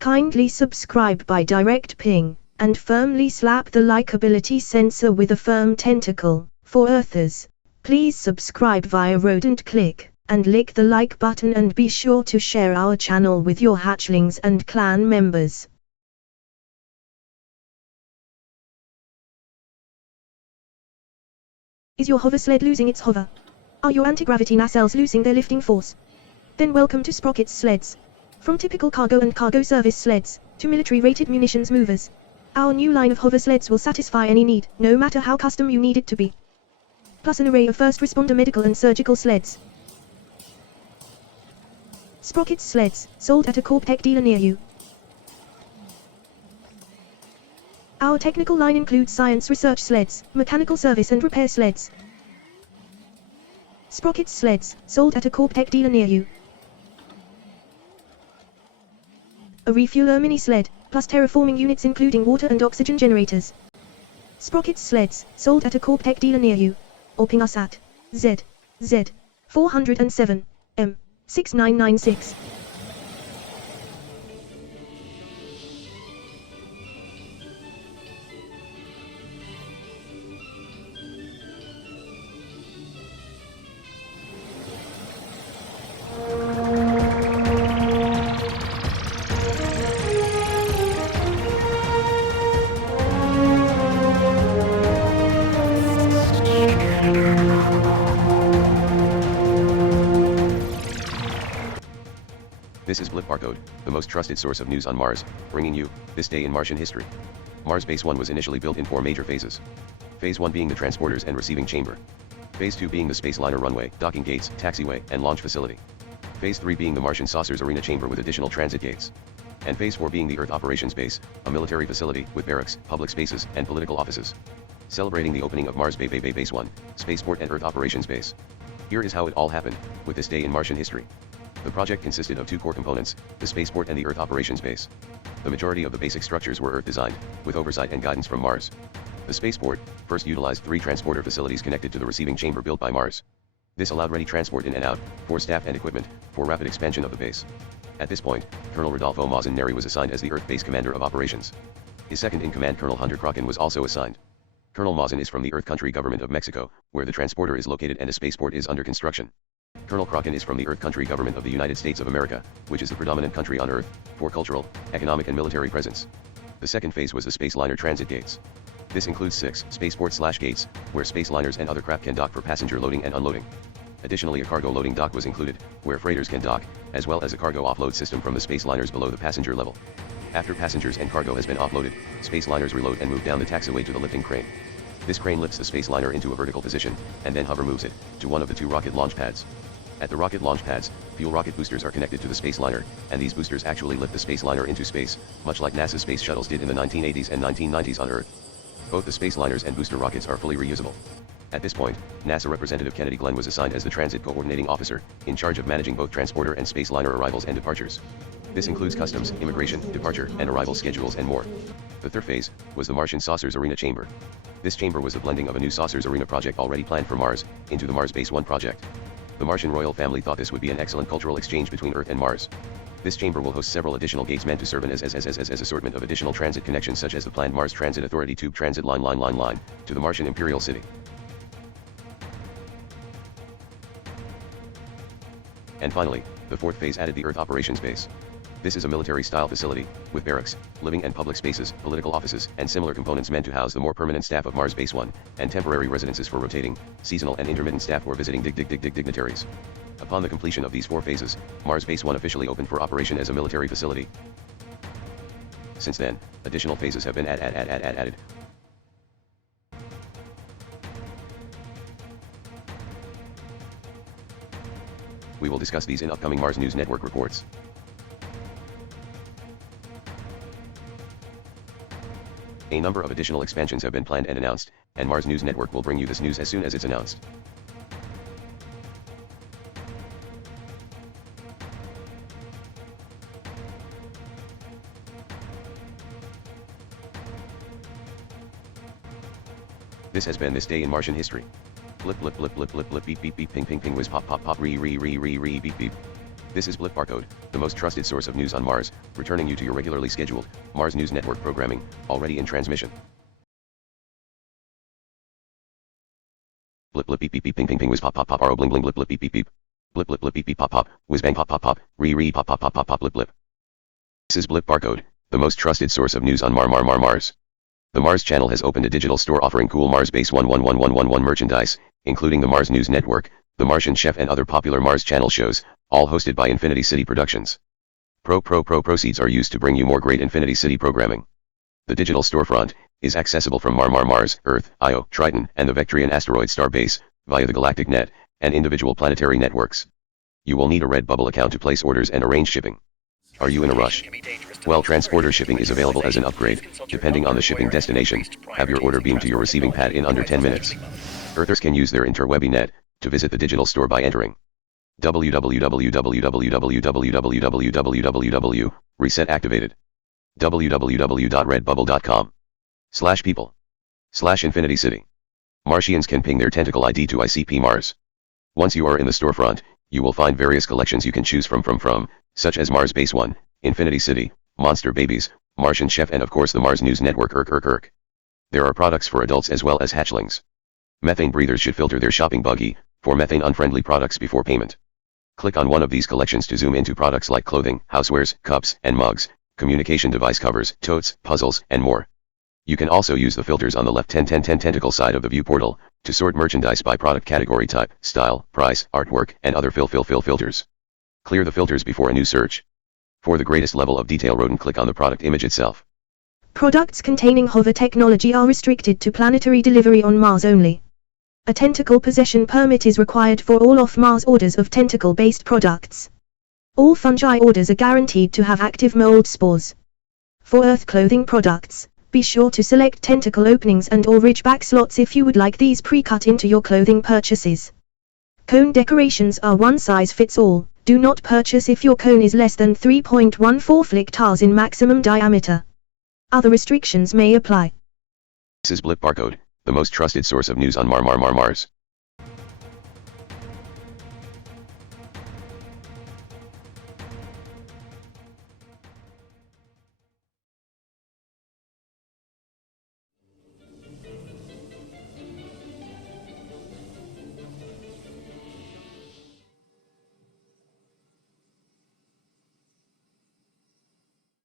Kindly subscribe by direct ping, and firmly slap the likability sensor with a firm tentacle. For Earthers, please subscribe via rodent click, and lick the like button, and be sure to share our channel with your hatchlings and clan members. Is your hover sled losing its hover? Are your anti-gravity nacelles losing their lifting force? Then welcome to Sprocket's Sleds. From typical cargo and cargo service sleds, to military-rated munitions movers, our new line of hover sleds will satisfy any need, no matter how custom you need it to be. Plus an array of first responder medical and surgical sleds. Sprocket's Sleds, sold at a CorpTech dealer near you. Our technical line includes science research sleds, mechanical service and repair sleds. Sprocket's Sleds, sold at a CorpTech dealer near you. A refueler mini sled, plus terraforming units including water and oxygen generators. Sprocket's Sleds, sold at a CorpTech dealer near you. Or ping us at ZZ 407 M 6996. This is Blip Barcode, the most trusted source of news on Mars, bringing you this day in Martian history. Mars Base 1 was initially built in 4 major phases. Phase 1 being the transporters and receiving chamber. Phase 2 being the space liner runway, docking gates, taxiway, and launch facility. Phase 3 being the Martian saucers arena chamber with additional transit gates. And Phase 4 being the Earth Operations Base, a military facility with barracks, public spaces, and political offices. Celebrating the opening of Mars Base 1, Spaceport and Earth Operations Base. Here is how it all happened, with this day in Martian history. The project consisted of 2 core components, the spaceport and the Earth Operations Base. The majority of the basic structures were Earth-designed, with oversight and guidance from Mars. The spaceport first utilized 3 transporter facilities connected to the receiving chamber built by Mars. This allowed ready transport in and out, for staff and equipment, for rapid expansion of the base. At this point, Colonel Rodolfo Mazin Neri was assigned as the Earth Base Commander of Operations. His second-in-command Colonel Hunter Kraken was also assigned. Colonel Mazin is from the Earth Country Government of Mexico, where the transporter is located and a spaceport is under construction. Colonel Kraken is from the Earth Country Government of the United States of America, which is the predominant country on Earth, for cultural, economic and military presence. The second phase was the space liner transit gates. This includes 6 spaceport/gates, where space liners and other craft can dock for passenger loading and unloading. Additionally, a cargo loading dock was included, where freighters can dock, as well as a cargo offload system from the space liners below the passenger level. After passengers and cargo has been offloaded, space liners reload and move down the taxiway to the lifting crane. This crane lifts the space liner into a vertical position, and then hover moves it to one of the 2 rocket launch pads. At the rocket launch pads, fuel rocket boosters are connected to the space liner, and these boosters actually lift the space liner into space, much like NASA's space shuttles did in the 1980s and 1990s on Earth. Both the space liners and booster rockets are fully reusable. At this point, NASA Representative Kennedy Glenn was assigned as the transit coordinating officer, in charge of managing both transporter and space liner arrivals and departures. This includes customs, immigration, departure, and arrival schedules and more. The third phase was the Martian Saucers Arena Chamber. This chamber was the blending of a new Saucers Arena project already planned for Mars, into the Mars Base 1 project. The Martian royal family thought this would be an excellent cultural exchange between Earth and Mars. This chamber will host several additional gates meant to serve as assortment of additional transit connections, such as the planned Mars Transit Authority Tube Transit Line to the Martian Imperial City. And finally, the fourth phase added the Earth Operations Base. This is a military-style facility, with barracks, living and public spaces, political offices, and similar components meant to house the more permanent staff of Mars Base 1, and temporary residences for rotating, seasonal and intermittent staff or visiting dignitaries. Upon the completion of these 4 phases, Mars Base 1 officially opened for operation as a military facility. Since then, additional phases have been added. We will discuss these in upcoming Mars News Network reports. A number of additional expansions have been planned and announced, and Mars News Network will bring you this news as soon as it's announced. This has been This Day in Martian History. Blip blip blip blip blip blip beep beep beep ping ping ping whiz pop pop pop re beep beep. This is Blip Barcode, the most trusted source of news on Mars, returning you to your regularly scheduled Mars News Network programming, already in transmission. Blip blip beep beep beep ping ping ping whiz pop pop pop ro bling bling blip blip beep beep beep. Blip blip blip beep beep pop pop, whiz bang pop pop pop, re pop pop pop pop pop blip blip. This is Blip Barcode, the most trusted source of news on Mars. The Mars channel has opened a digital store offering cool Mars Base 11111 merchandise, including the Mars News Network, The Martian Chef and other popular Mars channel shows, all hosted by Infinity City Productions. Proceeds are used to bring you more great Infinity City programming. The digital storefront is accessible from Mars, Earth, Io, Triton, and the Vectrian asteroid star base, via the Galactic Net, and individual planetary networks. You will need a Redbubble account to place orders and arrange shipping. Are you in a rush? Well, transporter shipping is available as an upgrade, depending on the shipping destination. Have your order beamed to your receiving pad in under 10 minutes. Earthers can use their interwebby net to visit the digital store by entering www, reset activated. www.redbubble.com/people/Infinity City. Martians can ping their tentacle ID to ICP Mars. Once you are in the storefront, you will find various collections you can choose from, such as Mars Base 1, Infinity City, Monster Babies, Martian Chef and of course the Mars News Network. There are products for adults as well as hatchlings. Methane breathers should filter their shopping buggy for methane-unfriendly products before payment. Click on one of these collections to zoom into products like clothing, housewares, cups and mugs, communication device covers, totes, puzzles, and more. You can also use the filters on the left 10 tentacle side of the view portal to sort merchandise by product category type, style, price, artwork, and other filters. Clear the filters before a new search. For the greatest level of detail, click on the product image itself. Products containing hover technology are restricted to planetary delivery on Mars only. A tentacle possession permit is required for all off-Mars orders of tentacle-based products. All fungi orders are guaranteed to have active mold spores. For Earth clothing products, be sure to select tentacle openings and/or ridgeback slots if you would like these pre-cut into your clothing purchases. Cone decorations are one size fits all. Do not purchase if your cone is less than 3.14 flictars in maximum diameter. Other restrictions may apply. This is Blip Barcode, the most trusted source of news on Mars.